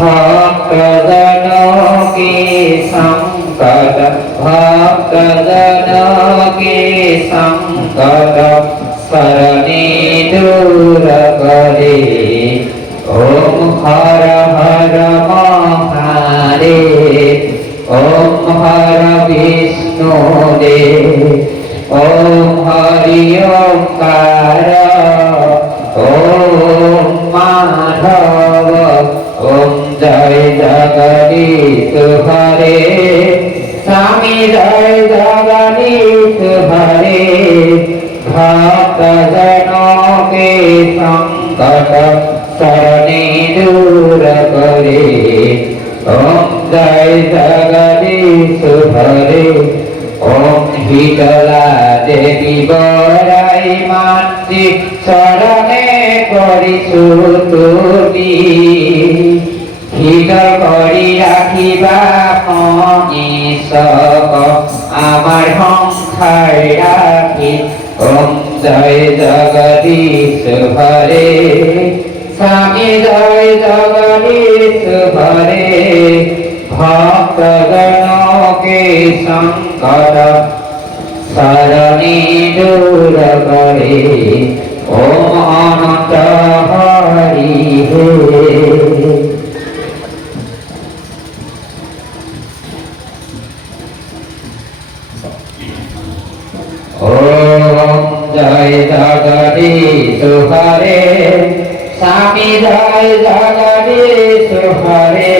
भक्तजनों के संकट भक्तजनों के संकट सरने दूर करे। ओम हर हर महादेव ओम हर विष्णु देव ओम हरि ओंकार ओम माधव ओम जय जगदीश हरे स्वामी जय जगदीश हरे। भक्तजनों के संकट सरने दूर करे। ओम जय जगदीश हरे। ओम शीतला देवी बराई मातृ शरणे करिछु तुमी। शीतल करि राखिबा मनीषक आमार संसार राखि। ओम जय जगदीश हरे स्वामी जय जगदीश हरे। भक्तजनों के संकट सरने दूर करे। ओम अनंत हरि हे। ओम जय जगदीश हरे स्वामी जय जगदीश हरे।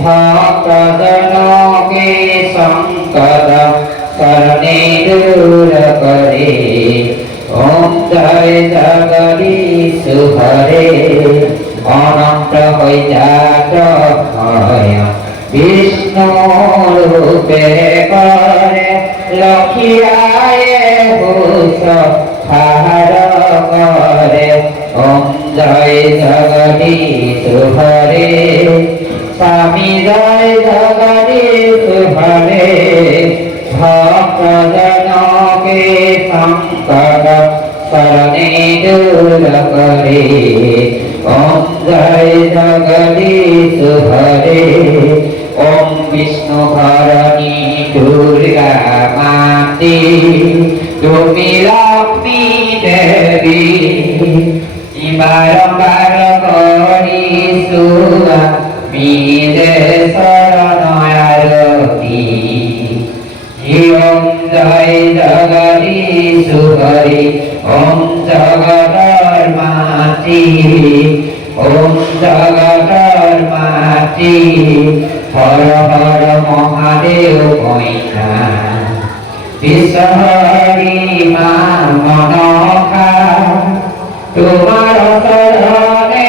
भक्तजनों के संकट सरने दूर करे। ओम जय जगदीश हरे। अनंत हइजात भय विष्णु रूपे करे। लखियाए हुस हार करे। ओम जय जगदीश हरे स्वामी जय जगदीश हरे। भक्तजनों के संकट सरने दूर करे। ओम जय जगदीश हरे। ओम विष्णु भरणी दुर्गा माते तुमी लक्ष्मी देवी। बारंबार करिछु मीदे शरण आरती। ओम जय जगदीश हरे। ओम जगदर माती ओम जगदर माती। हर हर महादेव मैना विषहरी मा मनखा। तुम्हार शरणे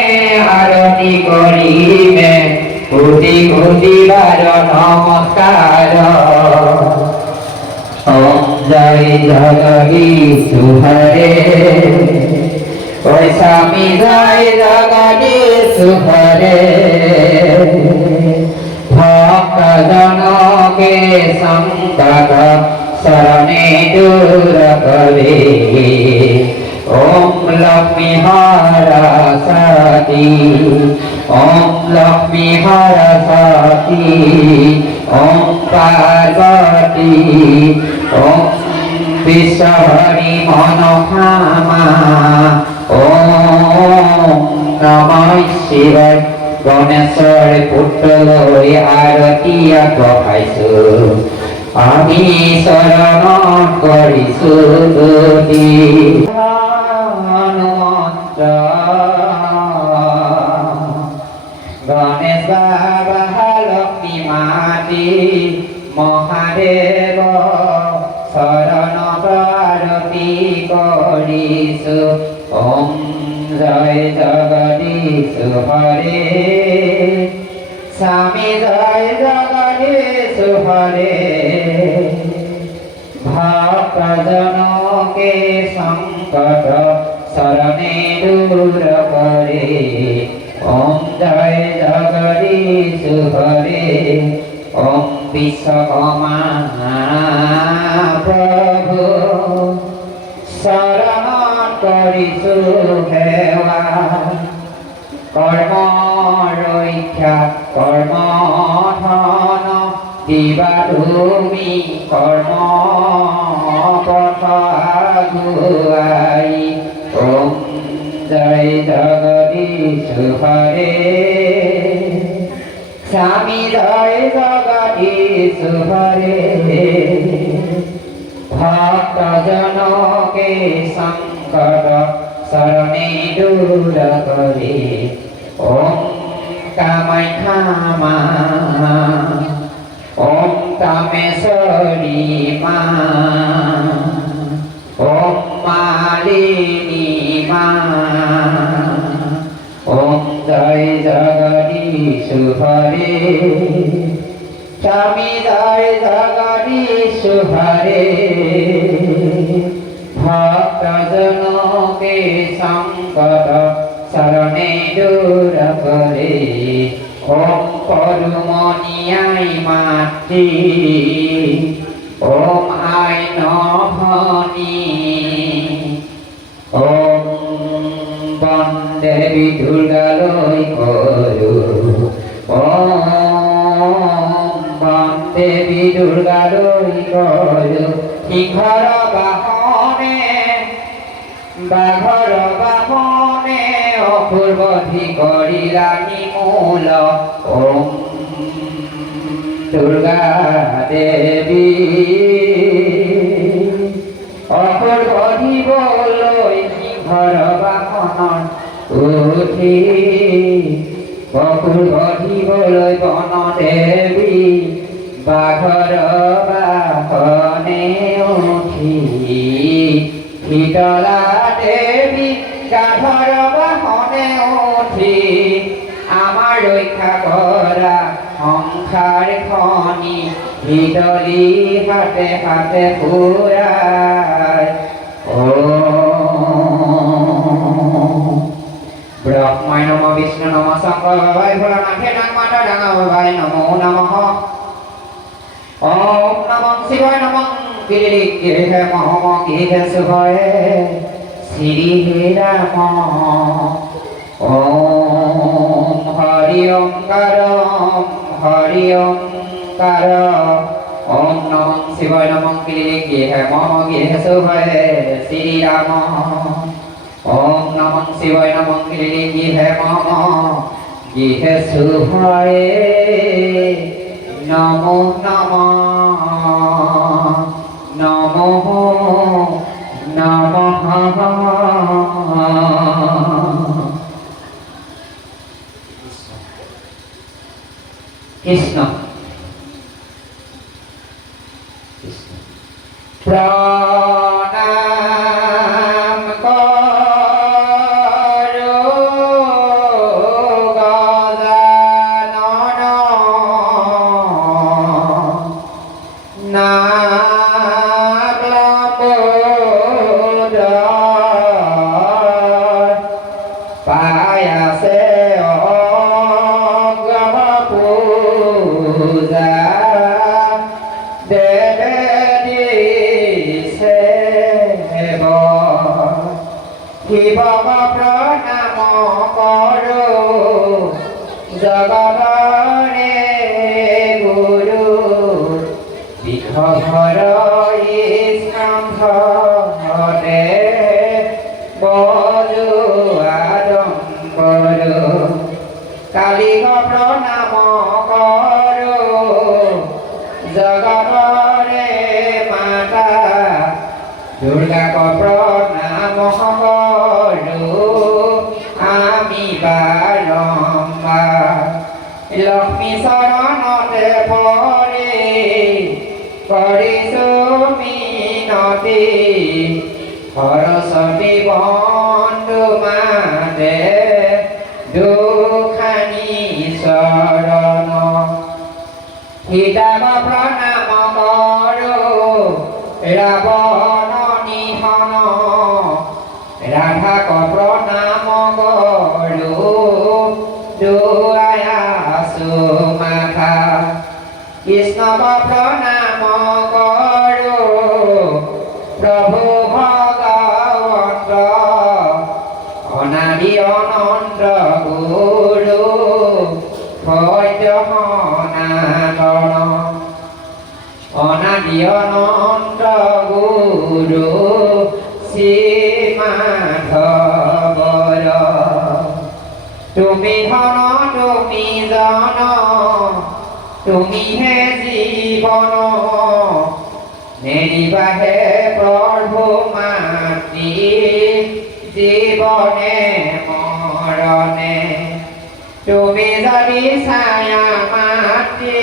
आरती करिबे कोटि कोटि बार नमस्कार। ओम जय जगदीश हरे स्वामी जय जगदीश हरे। भक्तजनों के संकट सरने दूर करे। ओम लक्ष्मी सरस्वती ओम लक्ष्मी सरस्वती ओम पार्वती ओम विषहरी मनोकामा। ओम नमः शिवाय। गणेशर पुत्रले आरती আগবঢ়াইছো। আমি শরণ কৰিছো তুতি। হনুমন্ত গণেশ বাবা লক্ষ্মী মাতি মহাদেৱ শরণ আরতি কৰিছো। ওম জয় জগদীশ হরে स्वामी जय जगदीश हरे। भक्तजनों के संकट सरने दूर करे। ओम जय जगदीश हरे। ओम विश्वकर्मा प्रभु शरण करिछु सेवा कर्म रहित রক্ষা কর্ম ধন দিবা তুমি কর্ম পথ আগুয়াই ওম জয় জগদীশ হরে স্বামী জয় জগদীশ হরে ভক্ত জনকে সংকট শরণে দূর করে ওম কামাখ্যা মা ওম কামেশ্বরী মা ওম মালিনী মা ওম জয় জগদীশ হরে স্বামী জয় জগদীশ হরে ভক্ত জনকে সংকট শরণে দূর করে ওম করুমনিয়াই মাতৃ ওম আই নভনি ওম বন্দেবী দুর্গালয় করু ওম বন্দেবী দুর্গালয় করু সিংহর বাহনে বাঘর বাহনে অপূর্বধি করি রানী মূল ওম দুর্গা দেবী অপূর্বধি বলই সিংহর বাহন উঠি অপূর্বধি বলই বন দেবী বাঘর বাহনে উঠি শীতলা দেবী গাধর বাহনে উঠি আমার রক্ষা করা সংসার খনি ভিতরি হাতে হাতে পুরায় ও ব্রহ্মায় নম বিষ্ণু নম শঙ্কর বাবাই ভোলানাথে নাম মাতা ডাঙা বাবাই নমো নমঃ ওম নমঃ শিবায় নমঃ গিরি গিরি হে মহম গিরি শুভয়ে শ্রী হে রাম ওম হরি ওঙ্কার ওম নমঃ শিবায় নমঃ গিরি গিরি হে মহম গিরি শুভয়ে শ্রী রাম ওম নমঃ শিবায় নমঃ গিরি গিরি হে মহম গিরি শুভয়ে নমো নমঃ নমঃ কৃষ্ণ প্রণাম করো গজানন পায়াসে অগ্রহ পূজা দেবে সেব শিব প্রণাম করো জগদরে গুরু বিঘর স্কন্ধে বজু আডম্বর কালিক প্রণাম করো জগদরে মাতা দুর্গাক প্রণাম করো আমি বারম্বার লক্ষ্মী শরণতে পরে কৰিছো মিনতি সৰস্বতী বন্ধু মাতে দুখানি শৰণ সীতাক প্ৰণাম কৰো ৰাৱণ নিধন ৰাধাক প্ৰণাম কৰো দুয়াছো মাথা কৃষ্ণক প্ৰণাম কৰো প্ৰভু ভগৱন্ত অনাদি অনন্ত গুৰু সত্য সনাতন অনাদি অনন্ত গুৰু শ্ৰী মাধৱৰ তুমি ধন তুমি জন তুমিহে জীৱন নেৰিবাহে প্ৰভু মাতি জীৱনে মৰণে তুমি যদি ছায়া মাতি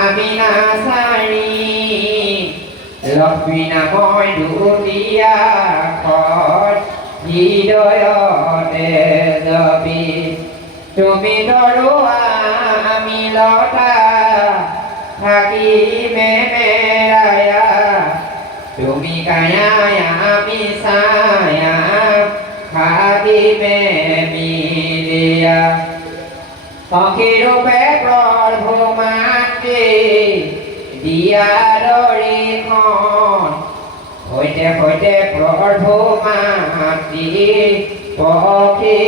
আমি নাচাৰি লক্ষ্মী নাময় দুলীয়া হৃদয়তে যাবি তুমি দৰুৱা আমি লতা থাকি মেমেৰায়া তুমি কায়া আমি ছায়া থাকি মেমিলিয়া অখিৰূপে প্ৰভু মাতি দিয়া দৰিখন সৈতে সৈতে প্ৰভু মাতি পখি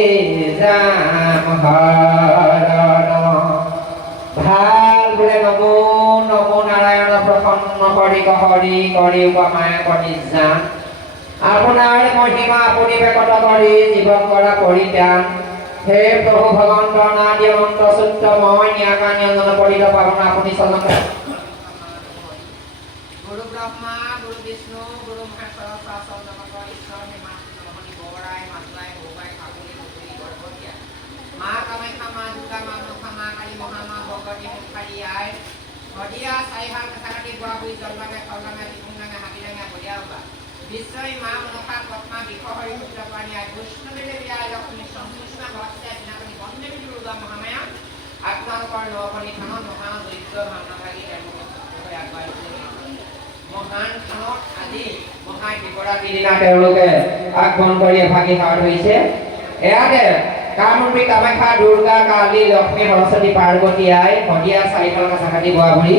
যাম হৰণ ভাল বোলে নমো নমো নাৰায়ণ প্ৰসন্ন হৰি হৰি কৰি উপমায় কৰি যাম আপোনাৰ মহিমা আপুনি বেকত কৰি জীৱন কৰা পৰিত্ৰাণ হে প্ৰভু ভগৱন্ত নাদি অনন্ত সত্য মই ন্যাকা নিয়ন্ত্ৰণ পৰিত পাবন আপুনি চলন গুৰু ব্ৰহ্মা গুৰু বিষ্ণু গুৰু মহেশ্বৰ শাস্ত্ৰ নমঃ ঈশ্বৰ মা মনি বৰাই মাতলাই হোবাই কাবুলি মুকুলি গৰ্ভতিয়া মা কামাখ্যা মা দুৰ্গা মা মনসা মা কালী মহামা ভগৱতী মুখাৰী আই হদিয়া চাইহাল কাছাকাটি গুৱাহাটী জলবাগে খলগাঙে ত্ৰিপুঙাঙে হাবিৰাঙে বলিয়াবা বিশ্বই মা মনসা পদ্মা বিশ্বহৰি সূত্ৰপাণী আই বৈষ্ণৱী বিয়াই লক্ষ্মী সংশ্লিষ্ট ভক্তে দিনাখনি বন্দে দুৰ্গা মহামায়া আপোনালোকৰ নৱনী থানত মহা দৈত্য ভাওনা ভাগি মহান থানত আজি মহা শিৱৰাত্ৰি দিনা তেওঁলোকে আগমন কৰি ভাগি হাত হৈছে এয়াতে কামৰূপী কামাখ্যা দুৰ্গা কালী লক্ষ্মী সৰস্বতী পাৰ্বতী আই হদিয়া চাৰিফাল কাছাকাটি গুৱাহাটী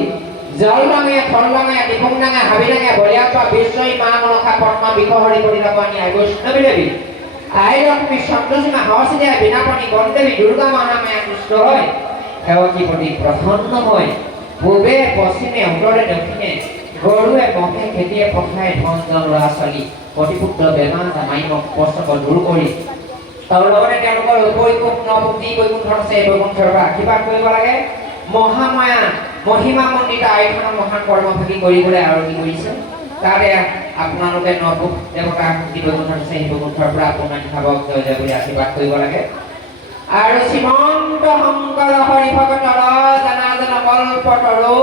জলডাঙে থলডাঙে ত্ৰিপুঙাঙে হাবিডাঙে বলিয়াপা বিশ্বই মা মনসা পদ্মা বিশ্বহৰি পৰিণাপাণী আই বৈষ্ণৱী দেৱী আই লক্ষ্মী চন্দ্ৰসীমা সৰস্বতী আই বিনাপাণী বনদেৱী দুৰ্গা মহামায়া কৃষ্ণ হয় সেৱকী প্ৰতি প্ৰসন্ন হয় পূবে পশ্চিমে উত্তৰে দক্ষিণে গৰুৱে মহে খেতিয়ে পথাৰে ধন জন ল'ৰা ছোৱালী প্ৰতিপুত্ৰ বেমাৰ জামাই কষ্ট দূৰ কৰি আৰু লগতে তেওঁলোকৰ বৈকুণ্ঠ নৱভূতি বৈকুণ্ঠ আছে এই বৈকুণ্ঠৰ পৰা আশীৰ্বাদ কৰিব লাগে মহামায়া মহিমা মণ্ডিত আইথানৰ মহান কৰ্মভাগী কৰিবলৈ আৰম্ভ কৰিছে তাৰে আপোনালোকে নৱভূত দেৱতা শক্তি বৈকুণ্ঠ আছে সেই বৈকুণ্ঠৰ পৰা আপোনাৰ ভাৱক জয় জয় বুলি আশীৰ্বাদ কৰিব লাগে আৰু শ্ৰীমন্ত শংকৰ হৰি ভকতৰ জনাজনা কল্পতৰু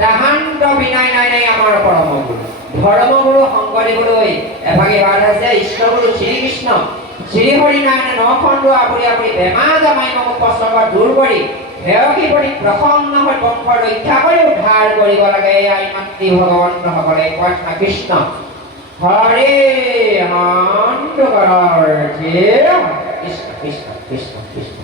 তাহান্ত বিনয় নাই নাই আমাৰ পৰমগুৰু ধৰ্মগুৰু শংকৰদেৱলৈ এভাগে বাদ আছে ইষ্টগুৰু শ্ৰীকৃষ্ণ শ্ৰী হৰি নাৰায়ণ নখণ্ড আপুনি আপুনি বেমাৰ জামাই মোক কষ্ট দূৰ কৰি সেৱকী কৰি প্ৰসন্ন হৈ বংশৰ ৰক্ষা কৰি উদ্ধাৰ কৰিব লাগে আই মাতৃ ভগৱন্তসকলে কৃষ্ণ কৃষ্ণ হৰে হন্ত কৃষ্ণ কৃষ্ণ কৃষ্ণ কৃষ্ণ